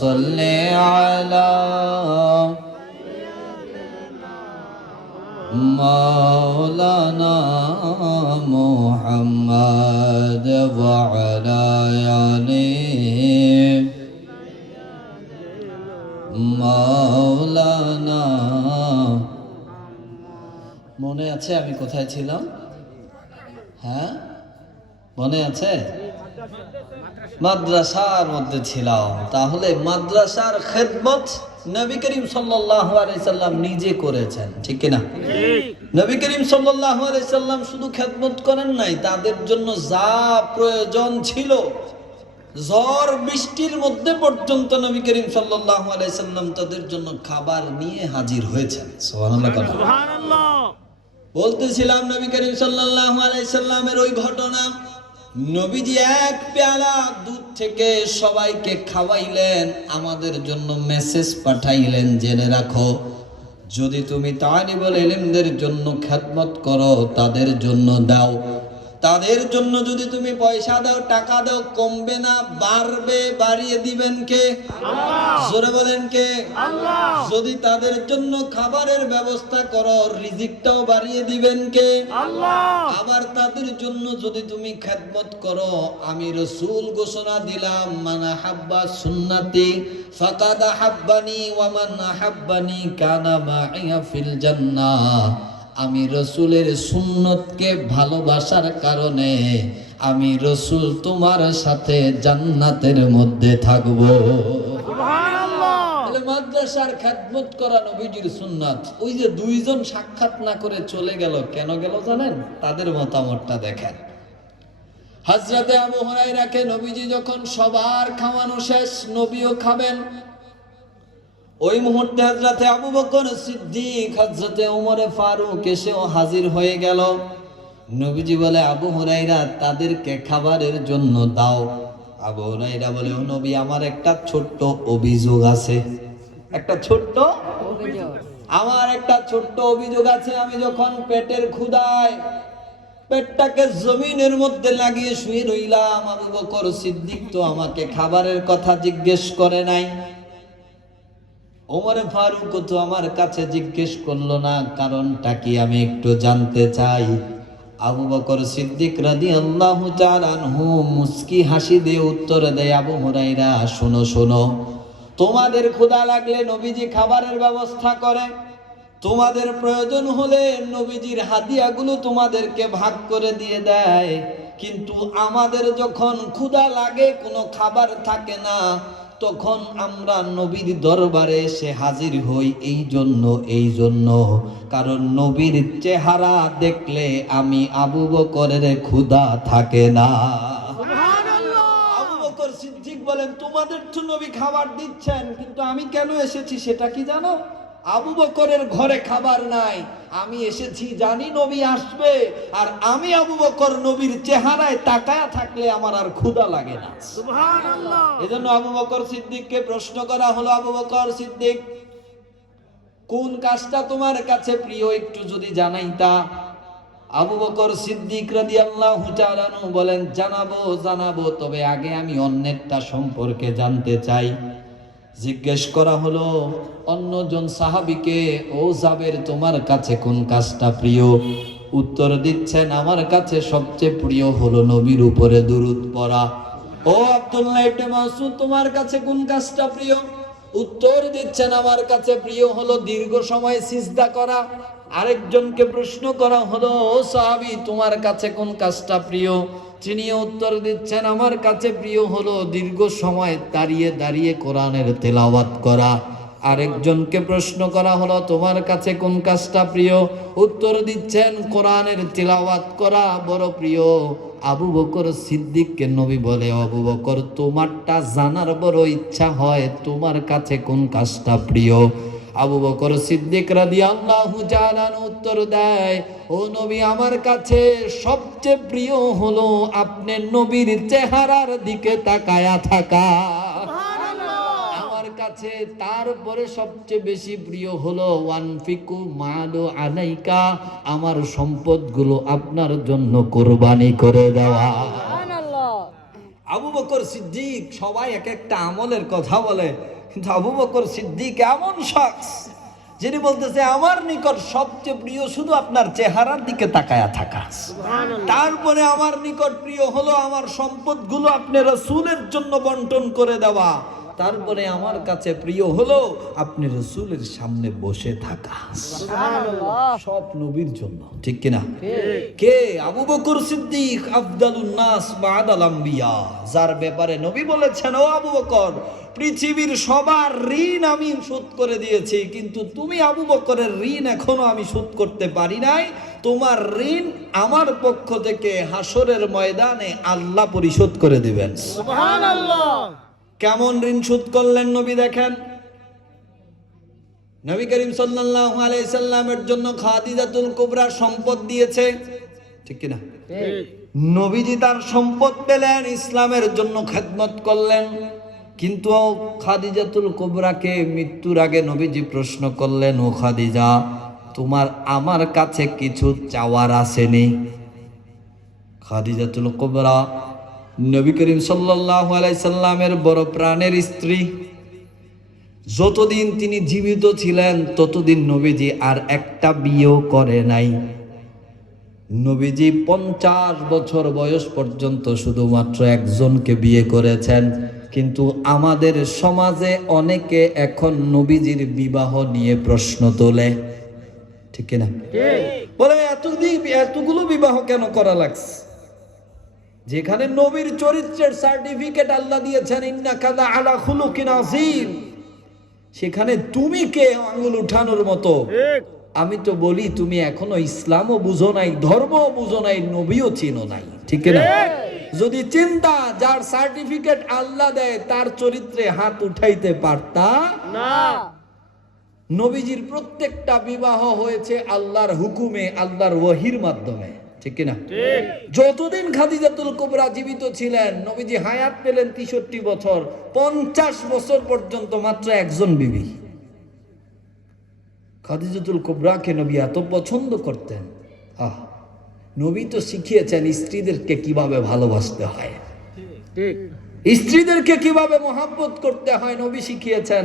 صل على مولانا محمد وعلى آله مولانا। মনে আছে আমি কোথায় ছিলাম? হ্যাঁ, মনে আছে? মাদ্রাসার মধ্যে ছিলাম। তাহলে মাদ্রাসার খেদমত নবী করিম সাল্লাল্লাহু আলাইহি সাল্লাম নিজে করেছেন, ঠিক কি না? নবী করিম সাল্লাল্লাহু আলাইহি সাল্লাম শুধু খেদমত করেন নাই, তাদের জন্য যা প্রয়োজন ছিল ঝড় বৃষ্টির মধ্যে পর্যন্ত নবী করিম সাল্লাল্লাহু আলাইহি সাল্লাম তাদের জন্য খাবার নিয়ে হাজির হয়েছেন। সুবহানাল্লাহ। সুবহানাল্লাহ। বলতেছিলাম নবী করিম সাল্লাল্লাহু আলাইহি সাল্লামের ওই ঘটনা। নবীজি এক পেয়ালা দুধ থেকে সবাইকে খাওয়াইলেন, আমাদের জন্য মেসেজ পাঠাইলেন, জেনে রাখো যদি তুমি তালিবুল ইলমদের জন্য খেদমত করো, তাদের জন্য দাও, তাদের জন্য যদি তুমি পয়সা দাও, টাকা দাও, কমবে না, বাড়বে। বাড়িয়ে দিবেন কে? আল্লাহ। জোরে বলেন কে? আল্লাহ। যদি তাদের জন্য খাবারের ব্যবস্থা করো, রিজিকটাও বাড়িয়ে দিবেন কে? আল্লাহ। আবার তাদের জন্য যদি তুমি খেদমত করো, আমি রাসূল ঘোষণা দিলাম, মান আহাব্বা সুন্নতি ফাকাদ আহাব্বানি ওয়া মান আহাব্বানি কানা মাইয়া ফিল জান্নাহ। আমি রাসূলের সুন্নতকে ভালোবাসার কারণে আমি রাসূল তোমার সাথে জান্নাতের মধ্যে থাকব। সুবহানাল্লাহ। তাহলে মাদ্রাসার খেদমত করা নবীজির সুন্নাত। ওই যে দুইজন সাক্ষাৎ না করে চলে গেল, কেন গেল জানেন? তাদের মতামতটা দেখেন। হযরতে আবু হুরায়রাকে নবীজি যখন সবার খাওয়ানো শেষ, নবীও খাবেন, ওই মুহূর্তে হযরতে আবু বকর সিদ্দিক, হযরতে ওমর ফারুক এসেও হাজির হয়ে গেল। নবীজি বলে, আবু হুরায়রা তাদেরকে খাবারের জন্য দাও। আবু হুরায়রা বলে, ও নবী, আমার একটা ছোট্ট অভিযোগ আছে। একটা ছোট্ট অভিযোগ? আমার একটা ছোট্ট অভিযোগ আছে। আমি যখন পেটের ক্ষুধায় পেটটাকে জমিনের মধ্যে লাগিয়ে শুয়ে রইলাম, আবু বকর সিদ্দিক তো আমাকে খাবারের কথা জিজ্ঞেস করে নাই, ওমর ফারুক তো আমার কাছে জিজ্ঞেস করলো না, কারণটা কি আমি একটু জানতে চাই। আবু বকর সিদ্দিক রাদিয়াল্লাহু তাআলা আনহু মুস্কি হাসি দিয়ে উত্তর দেয়, আবু হুরায়রা শোনো শোনো, তোমাদের ক্ষুধা লাগলে নবীজি খাবারের ব্যবস্থা করে, তোমাদের প্রয়োজন হলে নবীজির হাদিয়াগুলো তোমাদেরকে ভাগ করে দিয়ে দেয়, কিন্তু আমাদের যখন ক্ষুধা লাগে, কোনো খাবার থাকে না, তখন আমরা নবীর দরবারে এসে হাজির হই। এই জন্য কারণ নবীর চেহারা দেখলে আমি আবু বকরের ক্ষুধা থাকে না। সুবহানাল্লাহ। আবু বকর সিদ্দিক বলেন, তোমাদের তো নবী খাবার দিচ্ছেন, কিন্তু আমি কেন এসেছি সেটা কি জানো? আবু বকরের ঘরে খাবার নাই, আমি এসেছি জানি নবী আসবে, আর আমি আবু বকর নবীর চেহারায় তাকায়া থাকলে আমার আর ক্ষুধা লাগে না। সুবহানাল্লাহ। এজন্য আবু বকর সিদ্দিককে প্রশ্ন করা হলো, আবু বকর সিদ্দিক, কোন কাজটা তোমার কাছে প্রিয়, একটু যদি জানাইতা। আবু বকর সিদ্দিক রাদিয়াল্লাহু তাআলা আনহু বলেন, জানাবো, তবে আগে আমি অন্যেরটা সম্পর্কে জানতে চাই। জিজ্ঞেস করা হলো অন্যজন সাহাবীকে, ও জাবের, তোমার কাছে কোন কাজটা প্রিয়? উত্তর দিচ্ছেন, আমার কাছে সবচেয়ে প্রিয় হলো নবীর উপরে দুরূদ পড়া। ও আব্দুল্লাহ ইবনে মাসউদ, তোমার কাছে কোন কাজটা প্রিয়? উত্তর দিচ্ছেন, আমার কাছে প্রিয় হলো দীর্ঘ সময় সিজদা করা। আরেকজনকে প্রশ্ন করা হলো, ও সাহাবী, তোমার কাছে কোন কাজটা প্রিয়? তিনি উত্তর দিচ্ছেন, আমার কাছে প্রিয় হলো দীর্ঘ সময় দাঁড়িয়ে দাঁড়িয়ে কোরআনের তেলাওয়াত করা। আরেকজনকে প্রশ্ন করা হলো, তোমার কাছে কোন কাজটা প্রিয়? উত্তর দিচ্ছেন, কোরআনের তেলাওয়াত করা বড় প্রিয়। আবু বকর সিদ্দিককে নবী বলে, আবু বকর, তোমারটা জানার বড় ইচ্ছা হয়, তোমার কাছে কোন কাজটা প্রিয়? আবু বকর সিদ্দিক রাদিয়াল্লাহু তাআলা উত্তর দেয়, ও নবী, আমার কাছে সবচেয়ে প্রিয় হলো আপনি নবীর চেহারার দিকে তাকায়া থাকা। আমার কাছে তারপরে সবচেয়ে বেশি প্রিয় হলো ওয়ানফিকু মালু আলাইকা, আমার সম্পদগুলো আপনার জন্য কোরবানি করে দেওয়া। আবু বকর সিদ্দিক, সবাই এক একটা আমলের কথা বলে, কিন্তু আবু বকর সিদ্দিক এমন শখস যিনি বলতেছে আমার নিকট সবচেয়ে প্রিয় শুধু আপনার চেহারার দিকে তাকায়া থাকা, তারপরে আমার নিকট প্রিয় হলো আমার সম্পদগুলো আপনি রাসূলের জন্য বন্টন করে দেওয়া, তারপরে আমার কাছে প্রিয় হলো আপনি রাসূলের সামনে বসে থাকা। সব নবীর জন্য, ঠিক কিনা? কে? আবু বকর সিদ্দিক আফদালুন নাস বাদাল আম্বিয়া, যার ব্যাপারে নবী বলেছেন, ও আবু বকর, পৃথিবীর সবার ঋণ আমি শোধ করে দিয়েছি, কিন্তু তুমি আবু বকরের ঋণ এখনো আমি শোধ করতে পারি নাই। তোমার ঋণ আমার পক্ষ থেকে হাসরের ময়দানে আল্লাহ পরিশোধ করে দিবেন। সুবহানাল্লাহ। কেমন ঋণ শোধ করলেন নবী দেখেন। নবী করিম সাল্লাল্লাহু আলাইহি সাল্লামের জন্য খাদিজাতুল কুবরা সম্পদ দিয়েছে, ঠিক কিনা? নবীজি তার সম্পদ পেলেন, ইসলামের জন্য খেদমত করলেন, কিন্তু খাদিজাতুল কুবরাকে মৃত্যুর আগে নবীজি প্রশ্ন করলেন, ও খাদিজা, তোমার আমার কাছে কিছু চাওয়ার আসেনি? খাদিজাতুল কুবরা নবী করিম সাল্লাল্লাহু আলাইহি সাল্লামের বড় প্রাণের স্ত্রী। যতদিন তিনি জীবিত ছিলেন ততদিন নবীজি আর একটা বিয়েও করে নাই। নবীজি 50 বছর বয়স পর্যন্ত শুধুমাত্র একজনকে বিয়ে করেছেন, কিন্তু আমাদের সমাজে অনেকে এখন নবীজির বিবাহ নিয়ে প্রশ্ন তোলে, ঠিক কিনা? বলে এতগুলো বিবাহ কেন করা লাগছে, যেখানে নবীর চরিত্রের সার্টিফিকেট আল্লাহ দিয়েছেন, ইন্নাকা আলা খুলুকিন আযীম, সেখানে তুমি কে আঙ্গুল উঠানোর মতো? আমি তো বলি তুমি এখনো ইসলামও বুঝো নাই, ধর্মও বুঝো নাই, নবীও চিনো নাই, ঠিক না? যদি চিন্তা যার সার্টিফিকেট আল্লাহ দেয় তার চরিত্রে হাত উঠাইতে পারতা না। নবীজির প্রত্যেকটা বিবাহ হয়েছে আল্লাহর হুকুমে, আল্লাহর ওহীর মাধ্যমে, ঠিক কিনা? যতদিন খাদিজাতুল কুবরা জীবিত ছিলেন, নবীজি হায়াত পেলেন 63 বছর, 50 বছর পর্যন্ত মাত্র একজন বিবি। খাদিজাতুল কুবরাকে নবী এত পছন্দ করতেন। নবী তো শিখিয়েছেন স্ত্রীদেরকে কিভাবে ভালোবাসতে হয়, স্ত্রীদেরকে কিভাবে মহব্বত করতে হয়, নবী শিখিয়েছেন।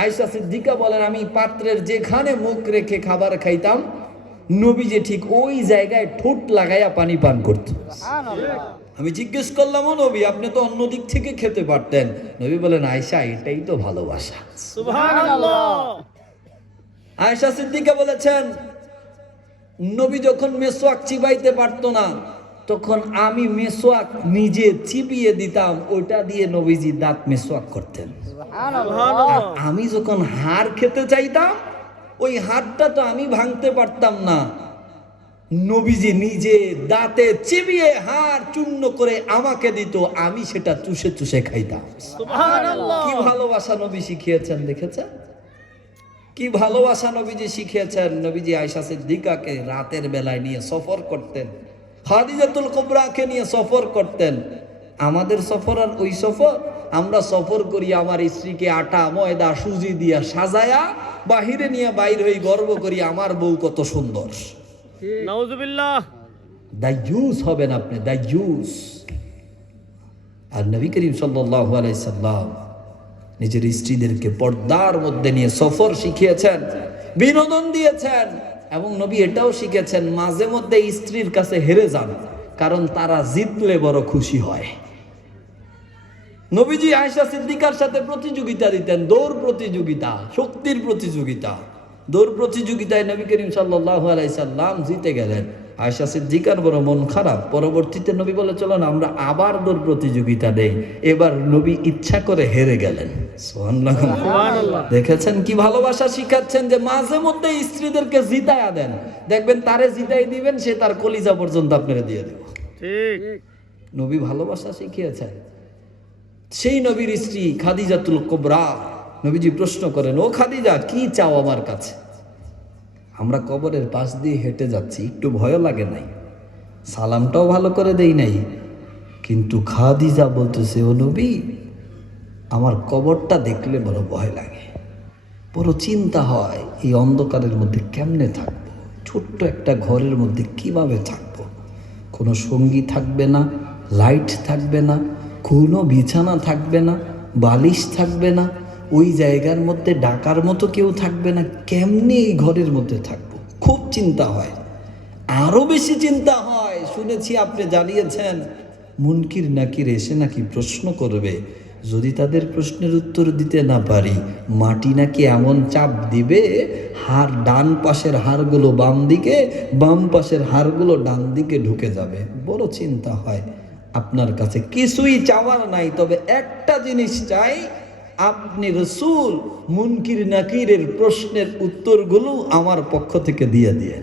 আয়েশা সিদ্দিকা বলেন, আমি পাত্রের যেখানে মুখ রেখে খাবার খাইতাম, নবী যে ঠিক ওই জায়গায় ঠোঁট লাগাইয়া পানি পান করত। আমি জিজ্ঞেস করলাম, ও নবী, আপনি তো অন্য দিক থেকে খেতে পারতেন। নবী বলেন, আয়েশা, এটাই তো ভালোবাসা। সুবহানাল্লাহ। আয়েশা সিদ্দিকা বলেছেন, নবী যখন মেসওয়াক চিবাইতে পারতো না, তখন আমি মেসওয়াক নিজে চিবিয়ে দিতাম, ওইটা দিয়ে নবীজি দাঁত মেসওয়াক করতেন। আর আমি যখন হাড় খেতে চাইতাম, ওই হাড়টা তো আমি ভাঙতে পারতাম না, নবীজি নিজে দাঁতে চিবিয়ে হাড় চূর্ণ করে আমাকে দিত, আমি সেটা চুষে চুষে খাইতাম। সুবহানাল্লাহ। কি ভালোবাসা নবী শিখিয়েছেন, দেখেছেন? কি ভালোবাসা নবীজি শিখিয়েছেন। নবীজি আয়েশা সিদ্দিকাকে রাতের বেলায় নিয়ে সফর করতেন, খাদিজাতুল কুবরাকে নিয়ে সফর করতেন। আমাদের সফর আর ওই সফর? আমরা সফর করি আমার স্ত্রীকে আটা ময়দা সুজি দিয়া সাজায়া বাহিরে নিয়ে বাইর হই, গর্ব করি আমার বউ কত সুন্দর। নাউজুবিল্লাহ। দায়ুস হবেন আপনি, দায়ুস। আর নবী করিম সাল্লাল্লাহু আলাইহি সাল্লাম নিজের স্ত্রীদেরকে পর্দার মধ্যে নিয়ে সফর শিখিয়েছেন, বিনোদন দিয়েছেন, এবং নবী এটাও শিখেছেন মাঝে মধ্যে স্ত্রীর কাছে হেরে যান, কারণ তারা জিতলে বড় খুশি হয়। নবীজি আয়েশা সিদ্দিকার সাথে প্রতিযোগিতা দিতেন, দৌড় প্রতিযোগিতা, শক্তির প্রতিযোগিতা। দৌড় প্রতিযোগিতায় নবী করিম সাল্লাল্লাহু আলাইহি সাল্লাম জিতে গেলেন। আয়েশা সিদ্দিকার বড় মন খারাপ। পরবর্তীতে নবী বলে, চলো না আমরা আবার দৌড় প্রতিযোগিতা দেই। এবার নবী ইচ্ছা করে হেরে গেলেন। সুবহানাল্লাহ। দেখেছেন কি ভালোবাসা শিখাচ্ছেন, যে মাঝে মধ্যে স্ত্রীদেরকে জিতায়া দেন, দেখবেন তারে জিতাই দিবেন, সে তার কলিজা পর্যন্ত আপনারা দিয়ে দেব। ঠিক, নবী ভালোবাসা শিখিয়েছেন। সেই নবীর স্ত্রী খাদিজাতুল কুবরা, নবীজি প্রশ্ন করেন, ও খাদিজা, কি চাও আমার কাছে? আমরা কবরের পাশ দিয়ে হেঁটে যাচ্ছি, একটু ভয় লাগে নাই, সালামটাও ভালো করে দেই নাই, কিন্তু খাদিজা বলতেছে, ও নবী, আমার কবরটা দেখলে বড় ভয় লাগে, বড় চিন্তা হয়, এই অন্ধকারের মধ্যে কেমনে থাকবো, ছোট্ট একটা ঘরের মধ্যে কিভাবে থাকবো, কোনো সঙ্গী থাকবে না, লাইট থাকবে না, কোনো বিছানা থাকবে না, বালিশ থাকবে না, ওই জায়গার মধ্যে ডাকার মতো কেউ থাকবে না, কেমনি এই ঘরের মধ্যে থাকবো? খুব চিন্তা হয়, আরো বেশি চিন্তা হয়। শুনেছি আপনি জানিয়েছেন মুনকির নাকির এসে নাকি প্রশ্ন করবে, যদি তাদের প্রশ্নের উত্তর দিতে না পারি মাটি নাকি এমন চাপ দিবে হাড়, ডান পাশের হাড়গুলো বাম দিকে, বাম পাশের হাড়গুলো ডান দিকে ঢুকে যাবে। বড় চিন্তা হয়। আপনার কাছে কিছুই চাওয়ার নাই, তবে একটা জিনিস চাই, আপনি রসূল মুনকির নাকিরের প্রশ্নের উত্তরগুলো আমার পক্ষ থেকে দিয়ে দিয়ে।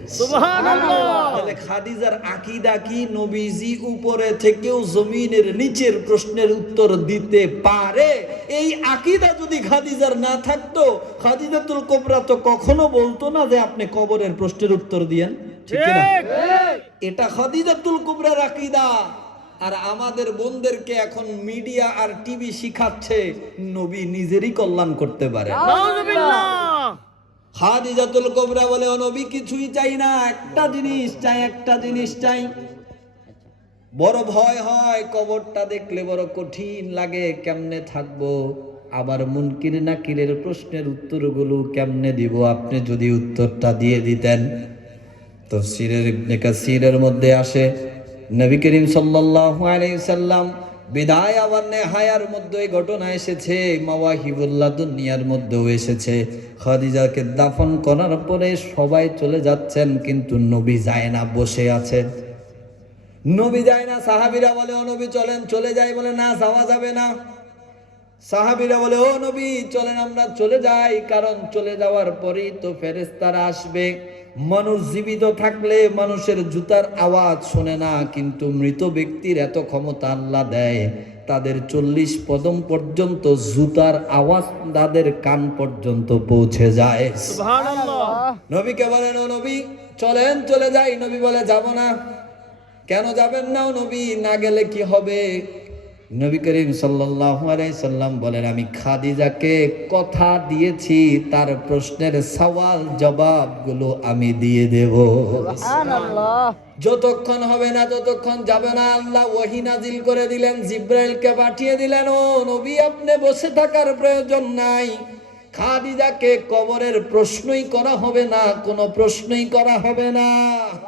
তাহলে খাদিজার আকীদা কি? নবীজি উপরে থেকেও জমিনের নিচের প্রশ্নের উত্তর দিতে পারে। এই আকীদা যদি খাদিজার না থাকতো, খাদিজাতুল কুবরা তো কখনো বলতো না যে আপনি কবরের প্রশ্নের উত্তর দিয়েন, ঠিক না? এটা খাদিজাতুল কুবরার আকীদা। আর আমাদের বোনদেরকে এখন মিডিয়া আর টিভি শিখাচ্ছে নবী নিজেরই কল্যাণ করতে পারে। খাদিজাতুল কুবরা বলে, ও নবী কিছুই চাই না, একটা জিনিস চাই, একটা জিনিস চাই। বড় ভয় হয়, কবরটা দেখলে বড় কঠিন লাগে, কেমনে থাকবো, আবার মুনকির নাকিরের প্রশ্নের উত্তরগুলো কেমনে দিব? আপনি যদি উত্তরটা দিয়ে দিতেন। তাফসীরের ইবনে কাসীরের মধ্যে আসে, নবী করিম সাল্লাল্লাহু আলাইহি সাল্লাম বিদায় আবার নেহায়ার মধ্যে এই ঘটনা এসেছে, মাওয়াহিবুল্লাহ দুনিয়ার মধ্যেও এসেছে। খাদিজাকে দাফন করার পরে সবাই চলে যাচ্ছেন, কিন্তু নবী যায় না, বসে আছেন। নবী যায় না। সাহাবীরা বলে, ও নবী চলেন, চলে যাই। বলে, না, যাওয়া যাবে না। সাহাবীরা বলে, ও নবী চলেন, আমরা চলে যাই, কারণ চলে যাওয়ার পরেই তো ফেরেশতারা আসবে। মানুষ জীবিত থাকলে মানুষের জুতার আওয়াজ শোনে না, কিন্তু মৃত ব্যক্তির এত ক্ষমতা আল্লাহ দেয়, তাদের 40 কদম পর্যন্ত জুতার আওয়াজ তাদের কান পর্যন্ত পৌঁছে যায়। সুবহানাল্লাহ। নবীকে বলেন, ও নবী চলেন, চলে যাই। নবী বলে, যাব না। কেন যাবেন না? ও নবী, না গেলে কি হবে? নবী করিম সাল্লাল্লাহু আলাইহি সাল্লাম বলেন, আমি খাদিজাকে কথা দিয়েছি, তার প্রশ্নের সওয়াল জবাবগুলো আমি দিয়ে দেব। সুবহানাল্লাহ। যতক্ষণ হবে না, ততক্ষণ যাবে না। আল্লাহ ওহী নাজিল করে দিলেন, জিবরাইলকে পাঠিয়ে দিলেন, ও নবী আপনি বসে থাকার প্রয়োজন নাই, খাদিজাকে কবরের প্রশ্নই করা হবে না, কোনো প্রশ্নই করা হবে না।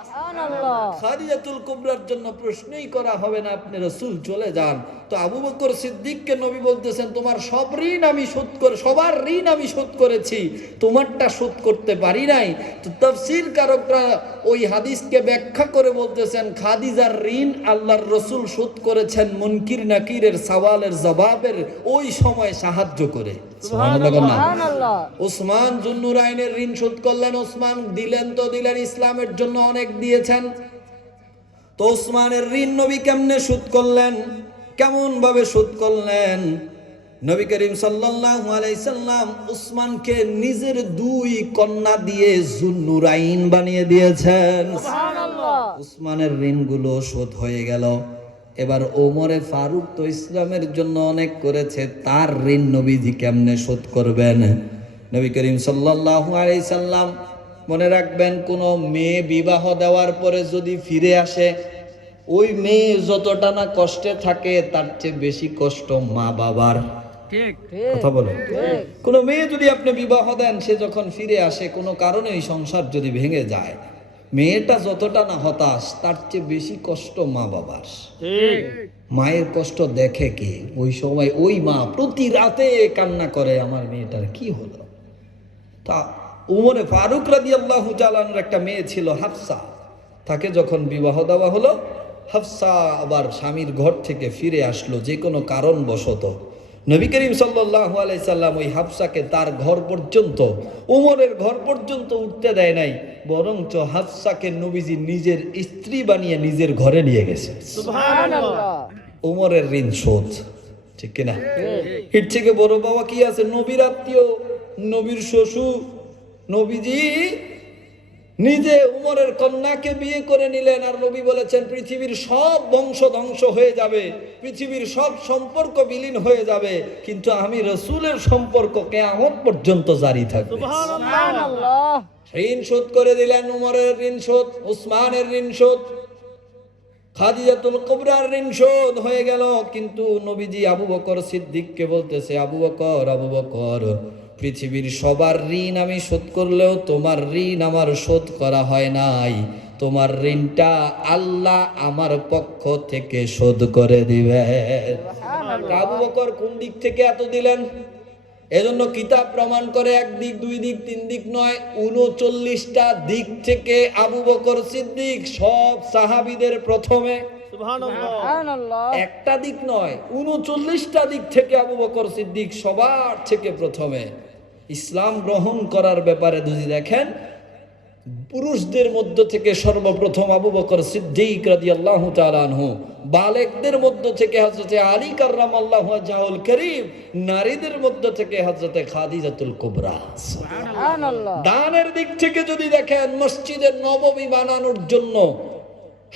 সুবহানাল্লাহ। খাদিজাতুল কুবরার জন্য প্রশ্নই করা হবে না, আপনি রাসূল চলে যান। তো আবু বকর সিদ্দিককে নবী বলতেছেন, তোমার সব ঋণ আমি শোধ করে, সবার ঋণ আমি শোধ করেছি, তোমারটা শোধ করতে পারি নাই। তো তাফসীর কারকরা ওই হাদিসকে ব্যাখ্যা করে বলতেছেন, খাদিজার ঋণ আল্লাহর রাসূল শোধ করেছেন মুনকির নাকিরের সওয়ালের জবাবের ওই সময় সাহায্য করে। সুবহানাল্লাহ। ওসমান যুন্নুরাইনের ঋণ শোধ করলেন। ওসমান দিলেন তো দিলেন, ইসলামের জন্য অনেক দিয়েছেন। তো ওসমানের ঋণ নবী কেমনে শোধ করলেন, কেমন ভাবে শোধ করলেন? নবী করিম সাল্লাল্লাহু আলাইহি সাল্লাম ওসমানকে নিজের 2 কন্যা দিয়ে যুন্নুরাইন বানিয়ে দিয়েছেন। সুবহানাল্লাহ। ওসমানের ঋণগুলো শোধ হয়ে গেল। এবার ওমরে ফারুক তো ইসলামের জন্য অনেক করেছে, তার ঋণ নবীজি কেমনে শোধ করবেন? নবী করিম সাল্লাল্লাহু আলাইহি সাল্লাম মনে রাখবেন, কোনো মেয়ে বিবাহ দেওয়ার পরে যদি ফিরে আসে, ওই মেয়ে যতটা না কষ্টে থাকে তার চেয়ে বেশি কষ্ট মা বাবার। ঠিক কথা বলে। কোনো মেয়ে যদি আপনি বিবাহ দেন, সে যখন ফিরে আসে, কোনো কারণে এই সংসার যদি ভেঙে যায়, মেয়েটা যতটা না হতাশ, তার চেয়ে বেশি কষ্ট মা বাবার। মায়ের কষ্ট দেখে কে? ওই সময় ওই মা প্রতি রাতে কান্না করে, আমার মেয়েটার কি হলো। তা উমরে ফারুক রাদিয়াল্লাহু তাআলা আনহুর একটা মেয়ে ছিল হাফসা, তাকে যখন বিবাহ দেওয়া হলো, হাফসা আবার স্বামীর ঘর থেকে ফিরে আসলো যে কোনো কারণবশত। নবী করিম সাল্লাল্লাহু আলাইহি সাল্লাম ওই হাফসাকে তার ঘর পর্যন্ত, উমরের ঘর পর্যন্ত উঠতে দেয় নাই, বরঞ্চ হাফসাকে নবীজি নিজের স্ত্রী বানিয়ে নিজের ঘরে নিয়ে গেছে। সুবহানাল্লাহ। উমরের ঋণ শোধ, ঠিক কিনা? এর থেকে বড় বাবা কি আছে? নবীর আত্মীয়, নবীর শ্বশুর। নবীজি নিজে উমরের কন্যাকে বিয়ে করে নিলেন, আর নবী বলেছেন পৃথিবীর সব বংশ ধ্বংস হয়ে যাবে, পৃথিবীর সব সম্পর্ক বিলীন হয়ে যাবে, কিন্তু আমি রাসূলের সম্পর্ক কিয়ামত পর্যন্ত জারি থাকবে। সুবহানাল্লাহ। ঋণ শোধ করে দিলেন, উমরের ঋণ শোধ, উসমানের ঋণ শোধ। খাদিজাতুল কুবরার ঋণ শোধ হয়ে গেল, কিন্তু নবীজি আবু বকর সিদ্দিককে বলতেছে, আবু বকর, পৃথিবীর সবার ঋণ আমি শোধ করলেও তোমার ঋণ আমার শোধ করা হয় নাই। তোমার ঋণটা আল্লাহ আমার পক্ষ থেকে শোধ করে দিবে। আবু বকর কোন দিক থেকে এত দিলেন? এজন্য কিতাব প্রমাণ করে এক দিক, দুই দিক, তিন দিক নয়, 39টা দিক থেকে আবু বকর সিদ্দিক সব সাহাবীদের প্রথমে। সুবহানাল্লাহ। একটা দিক নয়, 39টা দিক থেকে আবু বকর সিদ্দিক সবার থেকে প্রথমে। ইসলাম গ্রহণ করার ব্যাপারে যদি দেখেন, পুরুষদের মধ্য থেকে সর্বপ্রথম আবু বকর সিদ্দিক রাদিয়াল্লাহু তাআলা আনহু, বালেকদের মধ্য থেকে হযরত আলী কাররামাল্লাহু ওয়াজহুল কারীম, নারীদের মধ্য থেকে হযরত খাদিজাতুল কুবরা। সুবহানাল্লাহ। দানের দিক থেকে যদি দেখেন, মসজিদে নববী বানানোর জন্য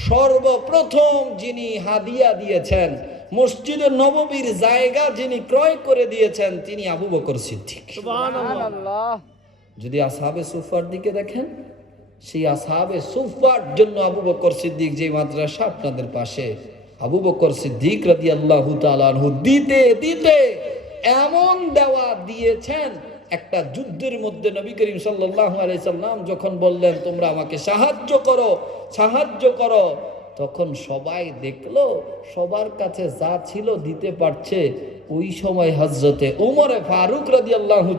সর্বপ্রথম যিনি হাদিয়া দিয়েছেন, মসজিদে নববীর জায়গা যিনি ক্রয় করে দিয়েছেন, তিনি আবু বকর সিদ্দিক। সুবহানাল্লাহ। যদি আসহাবে সুফার দিকে দেখেন, সেই আসহাবে সুফার জন্য আবু বকর সিদ্দিক, যে মাদ্রাসা আপনাদের পাশে, আবু বকর সিদ্দিক রাদিয়াল্লাহু তাআলা আনহু দিতে দিতে এমন দেওয়া দিয়েছেন, একটা যুদ্ধের মধ্যে নবী করিম সাল্লাল্লাহু আলাইহি সাল্লাম যখন বললেন তোমরা আমাকে সাহায্য করো, তখন সবাই দেখলো সবার কাছে যা ছিল দিতে পারছে। ওই সময় হযরতে উমরে ফারুক রাদিয়াল্লাহু